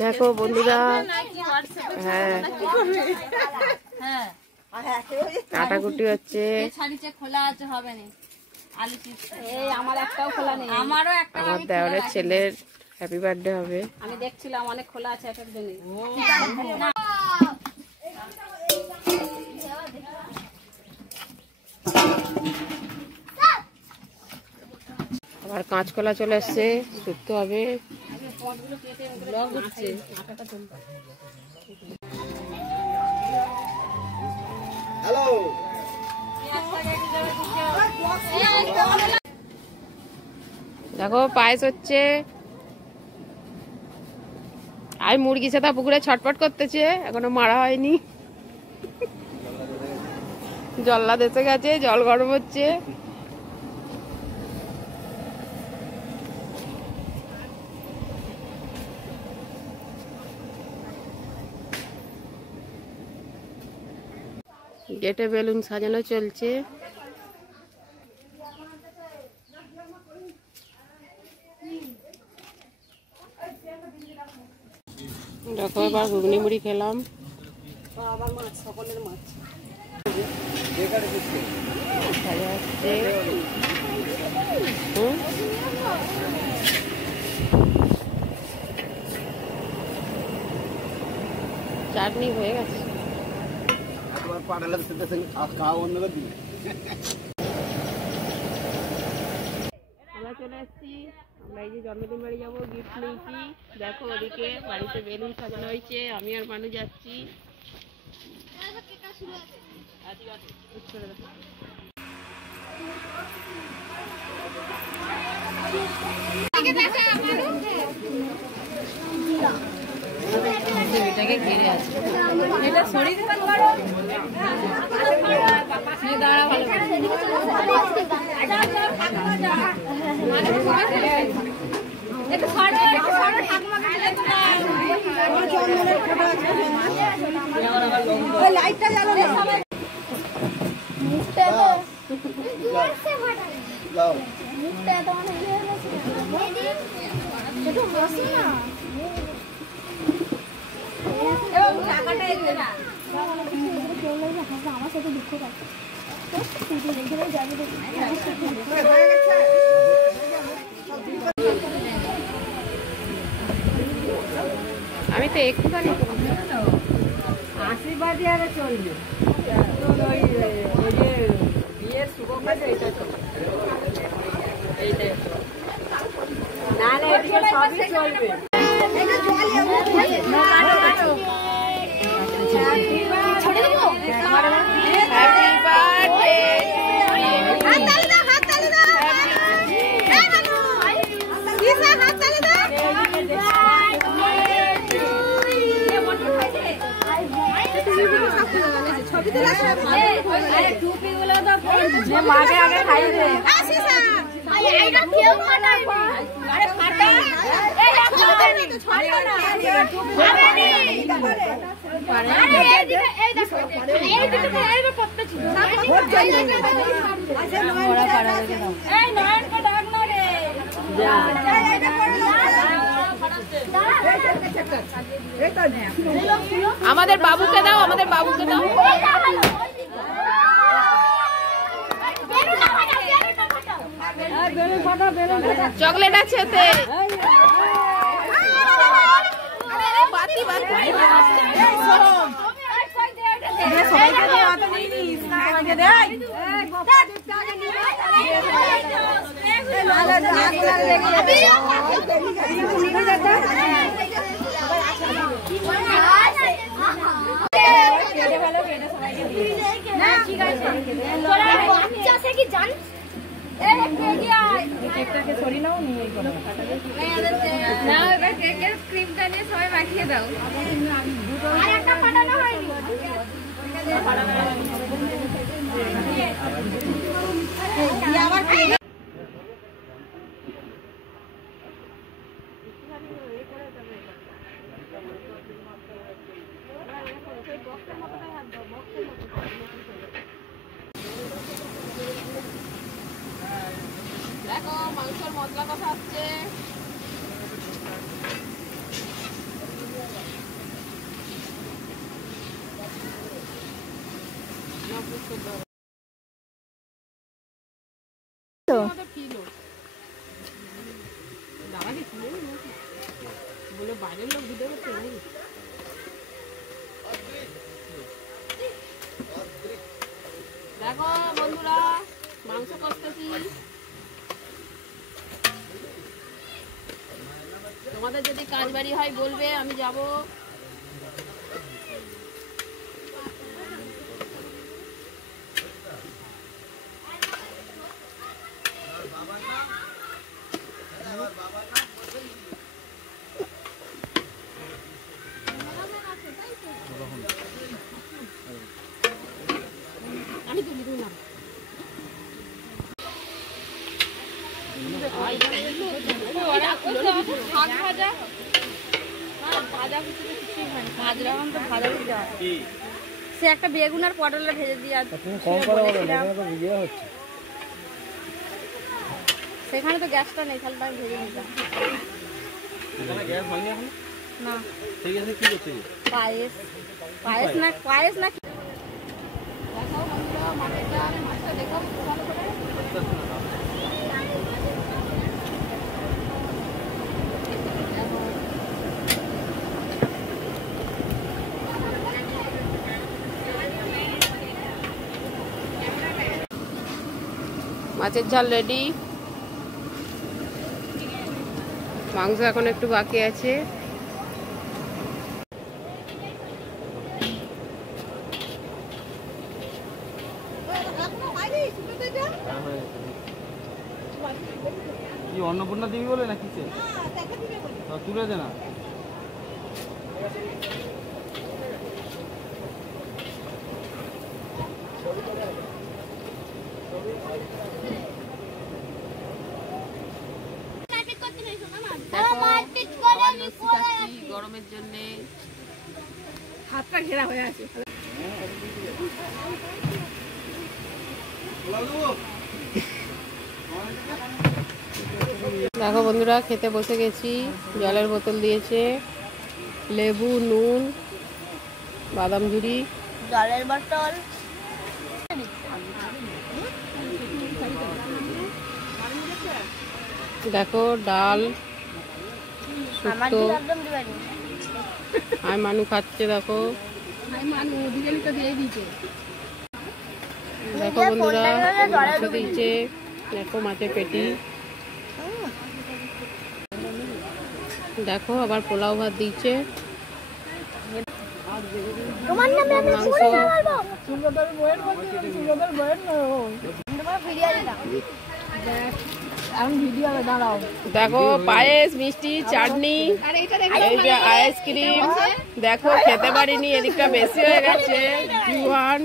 দেখো বন্ধুরা, হ্যাঁ কাটাকুটি হচ্ছে। আমার একটাও খোলা নেই, আমার দেওরের ছেলের হ্যাপি বার্থডে হবে। আমি দেখছিলাম অনেক খোলা আছে এক একজনই। আবার কাঁচকলা চলে আসছে, শুকতে হবে। দেখো পায়েস হচ্ছে। আর মুরগি সাদা পুকুরে ছটপট করতেছে, এখনো মারা হয়নি। জল্লাদ এসে গেছে, জল গরম হচ্ছে। গেটে বেলুন সাজানো চলছে। দেখো এবার ঘুগনি মুড়ি খেলাম। আবার মাছ, সকলের মাছ চাটনি হয়ে গেছে। আমরা চলে এসেছি, আমরা এই যে জন্মদিন বাড়ি যাবো, গিফট নিয়েছি। দেখো ওদিকে বাড়িতে বেলুন সাজানো হয়েছে, আমি আর মানু যাচ্ছি। ঘিরে আছে এটা সরিয়ে দিতে পারো। দাঁড়া ভালো লাইটটা জ্বালো না। আমার সাথে দুঃখ পাচ্ছে। আমি তো একটুখানি আশীর্বাদই আর চলবে। ওই যে বিয়ের শুভ কাজে এটা চলবে, এইটাই না না এদিকে সবই চলবে। মাকে আগে খাই দে। আমাদের বাবুকে দাও, আমাদের বাবুকে দাও। চকলেট আছে ওতে। কেকটাকে সরিয়ে নাও, নিয়ে না কেকের ক্রিমটা নিয়ে সবাই মাখিয়ে দাও। আর একটা ফাটানো হয়নি। দেখো মাংসের মশলা কষা হচ্ছে। বলে বাইরের লোক দিতে পারছে নাকি? দেখো বন্ধুরা, মাংস কষতেছি। তোমাদের যদি কাজ বাড়ি হয় বলবে, আমি যাব। আমি তুলি না। সে একটা বেগুন আর পটলের ভেজে দিয়ে সেখানে তো গ্যাসটা নেই, তাহলে তাই ভেজে নিতাম না। পায়েস পায়েস না পায়েস না দেখো বন্ধুরা, মাছের ডাল, মাছটা দেখো ভালো করে। মাছের ঝাল রেডি। মাংস এখন একটু বাকি আছে। কি অন্নপূর্ণা দিবি বলে না কিসে তুলে দে না। গরমের জন্য হাতটা ঘেরা হয়ে আছে। দেখো বন্ধুরা, খেতে বসে গেছি। জলের বোতল দিয়েছে, লেবু, নুন, বাদাম ঝুরি, জলের বোতল। দেখো ডাল, শুক্তো। আর মানু খাচ্ছে। দেখো দেখো বন্ধুরা, মাংস দিচ্ছে। দেখো মাছের পেটি। দেখো আবার পোলাও ভাত দিচ্ছে। দেখো পায়েস, মিষ্টি, চাটনি, এইটা আইসক্রিম। দেখো খেতে পারিনি, এদিকটা বেশি হয়ে গেছে। জুয়ান